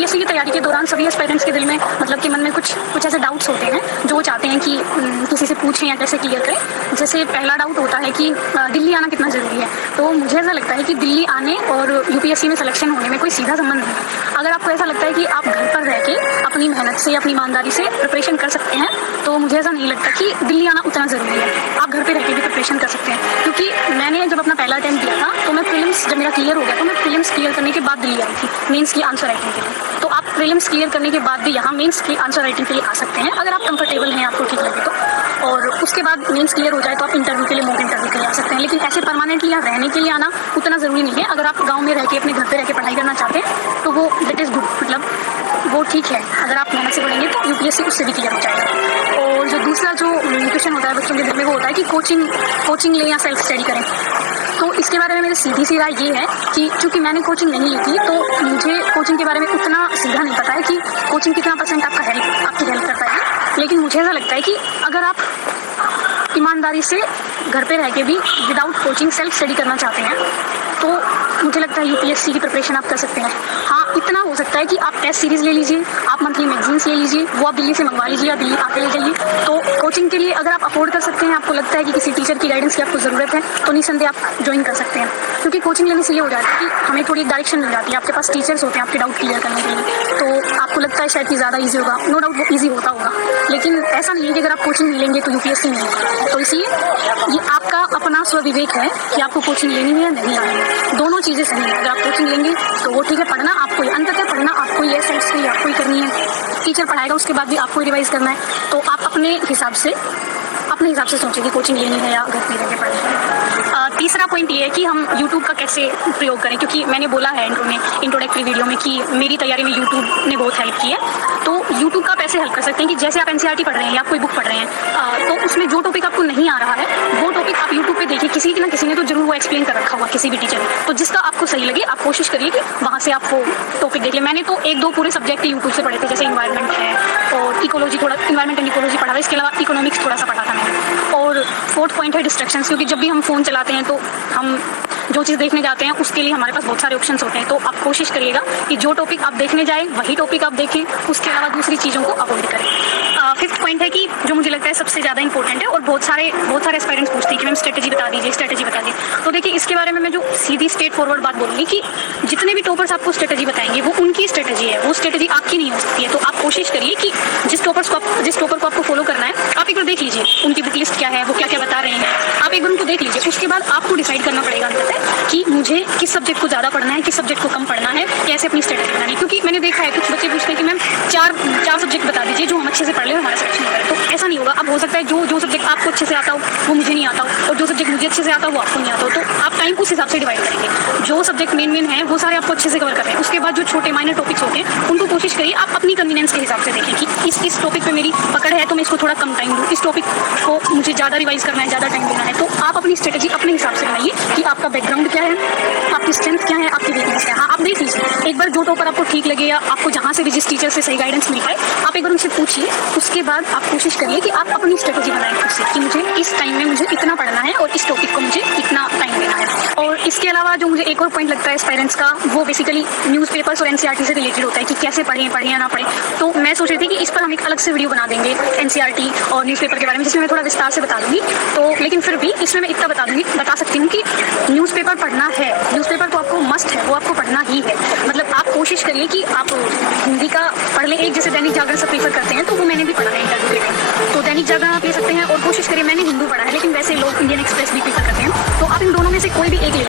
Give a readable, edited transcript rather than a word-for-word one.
UPSC की तैयारी के दौरान सभी एस्पायरेंट्स के दिल में मतलब कि मन में कुछ ऐसे डाउट्स होते हैं जो वो चाहते हैं कि किसी से पूछें या कैसे क्लियर करें। जैसे पहला डाउट होता है कि दिल्ली आना कितना ज़रूरी है। तो मुझे ऐसा लगता है कि दिल्ली आने और यूपीएससी में सिलेक्शन होने में कोई सीधा संबंध नहीं है। अगर आपको ऐसा लगता है कि आप घर पर रह के अपनी मेहनत से अपनी ईमानदारी से प्रिपरेशन कर सकते हैं तो मुझे ऐसा नहीं लगता कि दिल्ली आना उतना ज़रूरी है। आप घर पे रह के भी प्रिपरेशन कर सकते हैं, क्योंकि मैंने जब अपना पहला अटेम्प्ट दिया था तो मैं प्रीलिम्स जब मेरा क्लियर हो गया तो मैं प्रीलिम्स क्लियर करने के बाद दिल्ली आई थी मेंस की आंसर राइटिंग के लिए। तो आप प्रीलिम्स क्लियर करने के बाद भी यहाँ मेंस की आंसर राइटिंग के लिए आ सकते हैं अगर आप कंफर्टेबल हैं, आपको ठीक लगे तो। और उसके बाद मेंस क्लियर हो जाए तो आप इंटरव्यू के लिए मॉक इंटरव्यू के लिए आ सकते हैं। लेकिन ऐसे परमानेंटली यहाँ रहने के लिए आना उतना ज़रूरी नहीं है। अगर आप गाँव में रह के अपने घर पर रह के पढ़ाई करना चाहते हैं तो वो दैट इज़ गुड, मतलब वो ठीक है। अगर आप मेहनत से पढ़ेंगे तो यूपीएससी उससे भी क्लियर हो जाएगा। और जो दूसरा जो क्वेश्चन होता है बच्चों के दिल में वो होता है कि कोचिंग लें या सेल्फ स्टडी करें। तो इसके बारे में मेरी सीधी सी राय ये है कि क्योंकि मैंने कोचिंग नहीं ली थी तो मुझे कोचिंग के बारे में उतना सीधा नहीं पता है कि कोचिंग कितना % आपकी हेल्प करता है। लेकिन मुझे ऐसा लगता है कि अगर आप ईमानदारी से घर पे रह के भी विदाउट कोचिंग सेल्फ स्टडी करना चाहते हैं तो मुझे लगता है यूपीएससी की प्रिपरेशन आप कर सकते हैं। हाँ, इतना हो सकता है कि आप टेस्ट सीरीज़ ले लीजिए, आप मंथली मैगजीन्स ले लीजिए, वो आप दिल्ली से मंगवा लीजिए या दिल्ली आके ले जाइए। तो कोचिंग के लिए अगर आप अफोर्ड कर सकते हैं, आपको लगता है कि किसी टीचर की गाइडेंस की आपको ज़रूरत है तो निसंदेह आप ज्वाइन कर सकते हैं। क्योंकि कोचिंग लेने से ये हो जाता है कि हमें थोड़ी डायरेक्शन मिल जाती है, आपके पास टीचर्स होते हैं आपके डाउट क्लियर करने के लिए। तो आपको लगता है शायद कि ज़्यादा ईजी होगा, नो डाउट वो ईजी होता होगा, लेकिन ऐसा नहीं है कि अगर आप कोचिंग नहीं लेंगे तो यूपीएससी नहीं होगा। तो इसलिए ये आपका अपना स्वविवेक है कि आपको कोचिंग लेनी है या नहीं लेनी है। दोनों चीज़ें सही है। अगर आप कोचिंग लेंगे तो वो ठीक है, पढ़ना आपको ही, अंततः पढ़ना आपको ही है, सेल्फ स्टडी आपको ही करनी है। टीचर पढ़ाएगा उसके बाद भी आपको ही रिवाइज करना है। तो आप अपने हिसाब से सोचें कि कोचिंग लेनी है या घर पे रह के पढ़ना है। तीसरा पॉइंट ये है कि हम यूट्यूब का कैसे प्रयोग करें, क्योंकि मैंने बोला है इंट्रोडक्टरी वीडियो में कि मेरी तैयारी में यूट्यूब ने बहुत हेल्प की है। तो यूट्यूब का आप ऐसे हेल्प कर सकते हैं कि जैसे आप एनसीईआरटी पढ़ रहे हैं या कोई बुक पढ़ रहे हैं तो उसमें जो टॉपिक आपको नहीं आ रहा है वो टॉपिक आप यूट्यूब पे देखिए, किसी ना किसी ने तो जरूर वो एक्सप्लेन कर रखा हुआ, किसी भी टीचर ने। तो जिसका आपको सही लगे आप कोशिश करिए कि वहाँ से आप वो टॉपिक देख लें। मैंने तो 1-2 पूरे सब्जेक्ट यूट्यूब से पढ़े थे, जैसे इन्वायरमेंट है और इकोलॉजी, थोड़ा इन्वायरमेंट एंड इकोलॉजी पढ़ा था। इसके अलावा इकोनॉमिक्स थोड़ा सा पढ़ा था मैंने। और 4th पॉइंट है डिस्ट्रैक्शंस, क्योंकि जब भी हम फ़ोन चलाते हैं तो हम जो चीज़ देखने जाते हैं उसके लिए हमारे पास बहुत सारे ऑप्शंस होते हैं। तो आप कोशिश करिएगा कि जो टॉपिक आप देखने जाएं वही टॉपिक आप देखें, उसके अलावा दूसरी चीज़ों को अवॉइड करें। 5th पॉइंट है कि जो मुझे लगता है सबसे ज़्यादा इंपॉर्टेंट है और बहुत सारे एस्पायरेंट्स पूछते हैं कि मैम स्ट्रेटजी बता दीजिए। तो देखिए, इसके बारे में मैं जो सीधी स्ट्रेट फॉरवर्ड बात बोलूँगी कि जितने भी टॉपर्स आपको स्ट्रेटजी बताएंगे वो उनकी स्ट्रेटजी है, वो स्ट्रेटजी आपकी नहीं हो सकती है। तो आप कोशिश करिए कि जिस टॉपर को आपको फॉलो करना है आप एक बार देख लीजिए उनकी बुक लिस्ट क्या है, वो क्या क्या बता रहे हैं, आप एक बार उनको देख लीजिए। उसके बाद आपको डिसाइड करना पड़ेगा अंततः कि मुझे किस सब्जेक्ट को ज़्यादा पढ़ना है, किस सब्जेक्ट को कम पढ़ना है, कैसे अपनी स्ट्रेटजी बनानी है। क्योंकि मैंने देखा है कुछ बच्चे पूछते हैं कि मैम चार सब्जेक्ट बता दीजिए जो हम अच्छे से पढ़ लें हमारा सिलेक्शन हो जाए। तो ऐसा नहीं होगा। अब हो सकता है जो सब्जेक्ट आपको अच्छे से आता हो वो मुझे नहीं आता हो, और जो सब्जेक्ट मुझे अच्छे से आता हो वो आपको नहीं आता हो। तो आप टाइम उस हिसाब से डिवाइड करेंगे। जो सब्जेक्ट मेन है वो सारे आपको अच्छे से कवर कर रहे हैं। उसके बाद जो छोटे माइनर टॉपिक्स होते हैं उनको कोशिश करिए आप अपनी कन्वीनियंस के हिसाब से देखें कि इस टॉपिक पे मेरी पकड़ है तो मैं इसको थोड़ा कम टाइम दूँ, इस टॉपिक को मुझे ज़्यादा रिवाइज करना है, ज़्यादा टाइम देना है। तो आप अपनी स्ट्रेटजी अपने हिसाब से बनाइए कि आपका बैकग्राउंड क्या है, आपकी स्ट्रेंथ क्या है, आपकी वीकनेस क्या है। हाँ, आप देख लीजिए एक बार जो टॉपर आपको ठीक लगे या आपको जहाँ से भी जिस टीचर से सही गाइडेंस मिल पाए आप एक बार उनसे पूछिए। उसके बाद आप कोशिश करिए कि आप अपनी स्ट्रेटजी बनाएं खुद से कि मुझे इस टाइम में मुझे इतना पढ़ना है और इस टॉपिक को मुझे इतना टाइम देना है। और इसके अलावा जो मुझे एक और पॉइंट लगता है एस्पायरेंट्स का, वो बेसिकली न्यूज़पेपर्स और एनसीईआरटी से रिलेटेड होता है कि कैसे पढ़ें या ना पढ़ें। तो मैं सोच रही थी कि इस पर हम एक अलग से वीडियो बना देंगे एनसीईआरटी और न्यूज़पेपर के बारे में, जिसमें मैं थोड़ा विस्तार से बता दूंगी। तो लेकिन फिर भी इसमें मैं इतना बता सकती हूँ कि न्यूज़पेपर पढ़ना है, न्यूज़पेपर तो आपको मस्ट है, वो आपको पढ़ना ही है। मतलब आप कोशिश करिए कि आप हिंदी का पढ़ लें। एक जैसे दैनिक जागरण सब प्रीफर करते हैं तो वो मैंने भी पढ़ा है इंटरव्यू के लिए, तो दैनिक जागरण आप ले सकते हैं। और कोशिश करिए, मैंने हिंदू पढ़ा है लेकिन वैसे लोग इंडियन एक्सप्रेस भी प्रीफर करते हैं, तो आप इन दोनों में से कोई भी एक ले